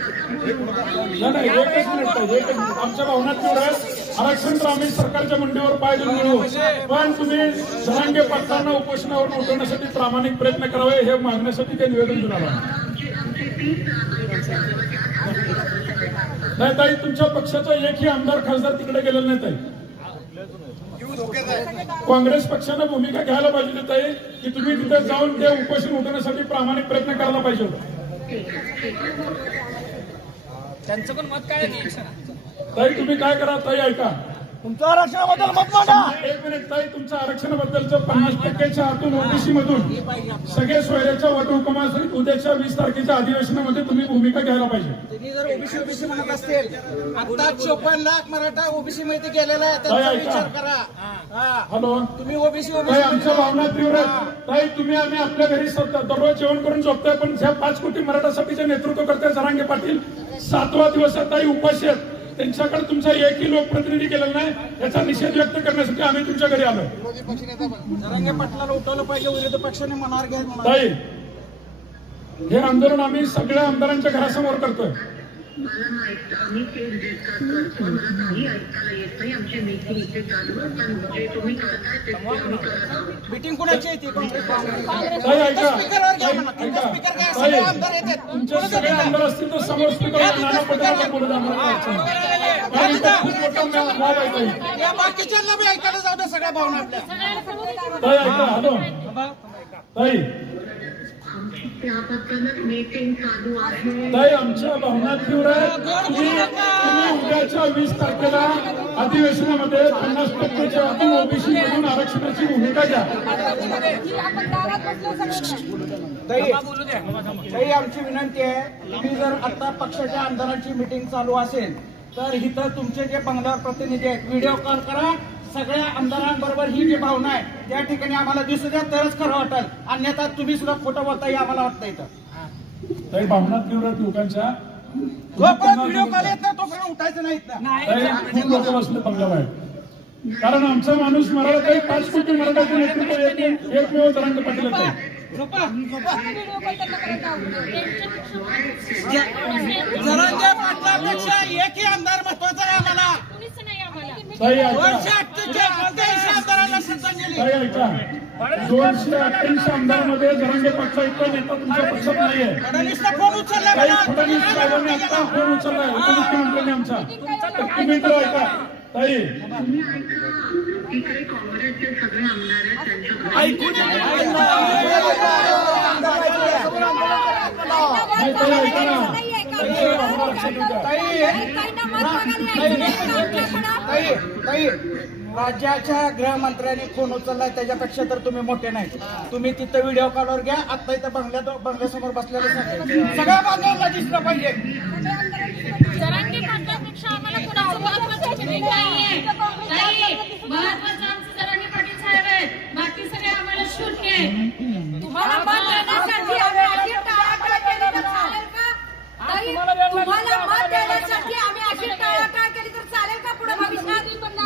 नाही नाही एकच मिनिट एकच मिनिट. आमच्या भावनात तेवढं आहे. आरक्षण तर आम्ही सरकारच्या मंडळीवर पाय देऊन पण तुम्ही जरांगे पक्षांना उपोषणावर उठवण्यासाठी प्रामाणिक प्रयत्न करावे हे मागण्यासाठी ते निवेदन दिला नाही ताई तुमच्या पक्षाचा एकही आमदार खासदार तिकडे गेलेला नाही ताई. काँग्रेस पक्षानं भूमिका घ्यायला पाहिजे होती ताई की तुम्ही तिथे जाऊन ते उपोषण उठवण्यासाठी प्रामाणिक प्रयत्न करायला पाहिजे होता. त्यांचं पण मत काय आहे? ताई तुम्ही काय करा ताई ऐका. तुमचं आरक्षणाबद्दल मत मांडा एक मिनिट ताई तुमच्या आरक्षणाबद्दलचं पन्नास टक्क्याच्या आतून ओबीसी मधून सगळे सोयऱ्याच्या वटहुकुमासहित उद्याच्या वीस तारखेच्या अधिवेशनामध्ये तुम्ही भूमिका घ्यायला पाहिजे जर ओबीसी ओबीसी म्हणत असतील आता चोपन्न लाख मराठा ओबीसी मध्ये गेलेला आहे ताई, त्यांचा. विचार करा हा. हॅलो तुम्ही ओबीसी ताई ओबीसी आमच्या भावना तीव्र आहेत. ताई तुम्ही आम्ही आपल्या घरी दररोज जेवण करून झोपतोय पण ज्या पाच कोटी मराठासाठीचे नेतृत्व करते जरांगे पाटील सातवा दिवस आहे ताई उपाशी आहेत त्यांच्याकडे तुमचा एकही लोकप्रतिनिधी केलेला नाही याचा निषेध व्यक्त करण्यासाठी आम्ही तुमच्या घरी आलोय जरांगे पाटलाला उठवलं पाहिजे विरोधी पक्षाने मनावर घ्या हे आंदोलन आम्ही सगळ्या आमदारांच्या घरासमोर करतोय. मला माहीत आम्ही तेच डिस्कस करतो. मला काही ऐकायला येत नाही. आमची मीटिंग इथे चालू आहे. पण जे तुम्ही करताय ते आम्ही करत आहोत मिटिंग कुणाची आहे ती? काँग्रेस स्पीकरवर घ्या म्हणा. ताई, तुमचा ऐका स्पीकर काय ताई, सगळे आमदार येतात. तुमचे सगळे आमदार असतील तर समोर स्पीकर नाना पटेलांना बोलू द्या आम्हाला काय अडचण नाही. कारण इथं खूप मोठा मॅ- मॉब आहे ताई. या बाकीच्यांना बी ऐकायला जाऊ द्या सगळ्या भावना आपल्या. ताई मीटिंग चालू आहे. आमच्या भावना तीव्र आहेत. तुम्ही तुम्ही उद्याच्या वीस तारखेला अधिवेशनामध्ये पन्नास टक्केच्या ओबीसी मधून आरक्षणाची भूमिका घ्या. ताई ताई आमची विनंती आहे तुम्ही जर आता पक्षाच्या आमदारांची मिटिंग चालू असेल तर इथं तुमचे जे बंगल्यावर प्रतिनिधी आहेत व्हिडिओ कॉल करा. सगळ्या आमदारांबरोबर ही जी भावना आहे त्या ठिकाणी आम्हाला दिसू द्या तरच खरं वाटेल. अन्यथा तुम्ही सुद्धा खोटं बोलताय आम्हाला वाटतं इथं. ताई भावना तीव्र लोकांच्या. जोपर्यंत व्हिडिओ कॉल येत नाही तोपर्यंत उठायचं नाही इथं. ताई, खूप लोक बसले बंगल्याबाहेर. कारण आमचा माणूस मराठा काही पाच कोटी एक एकमेव जरांग पाटील जरांगे पाटलापेक्षा एकही आमदार महत्त्वाचा आहे आम्हाला. दोनशे अठ्ठेचाळीस अठ्ठ्याऐंशी आमदारांना दोनशे अठ्ठ्याऐंशी आमदारांमध्ये जरांगे पक्ष इतका नेता तुमच्या पक्षात नाहीये. फडणवीसला फोन उचलला काही. फडणवीस साहेबांनी आता फोन उचललाय उपमुख्यमंत्र्यांनी आमचा. तुम्ही तर ऐका ताई तुम्ही ऐका. तिकडे काँग्रेसचे सगळे आमदार आहेत ऐका. ना त्यांच्या भावना लक्षात येऊ द्या. ताई ताई राज्याच्या गृहमंत्र्यांनी फोन उचललाय त्याच्यापेक्षा तर तुम्ही मोठे नाही. तुम्ही तिथं व्हिडिओ कॉलवर घ्या आता इथं बंगल्या बंगल्यासमोर बसलेले सांगा सगळ्या बांधवांना दिसलं पाहिजे. आम्हाला महत्वाचं चिन्ह नाहीये ताई, महत्वाचं आमचं जरांगे पाटील साहेब आहेत बाकी सगळे आम्हाला शून्य आहे तुम्हाला मत देण्यासाठी आम्ही अशी टाळाटाळ केली तर चालेल का ताई, तुम्हाला मत देण्यासाठी आम्ही अशी टाळाटाळ केली तर चालेल का पुढे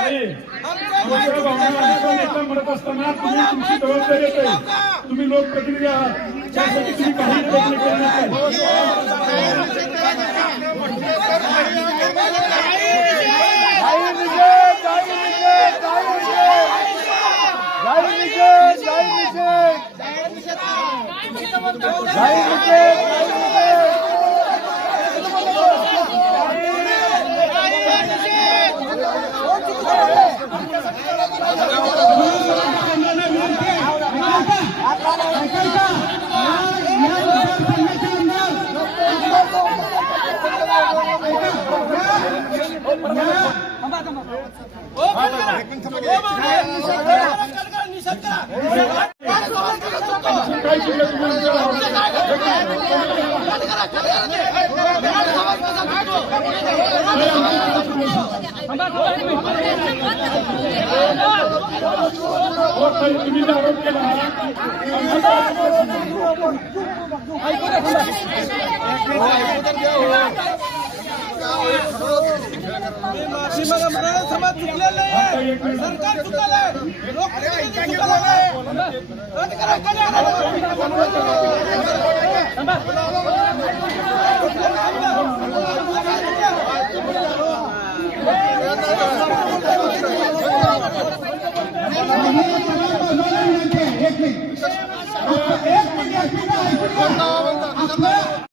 आम्हाला भावना हा हे नेता म्हणत असताना तुम्ही तुमची जबाबदारी येते तुम्ही लोकप्रतिनिधी आहात त्यासाठी तुम्ही काही प्रयत्न नाही तुम्ही आरोप केला ऐकू ताई समाज चुकलेला आहे सरकार चुकलं आहे लोकप्रतिनिधी चुकलं आहे रद्द एक मिनिट एक मिनिट.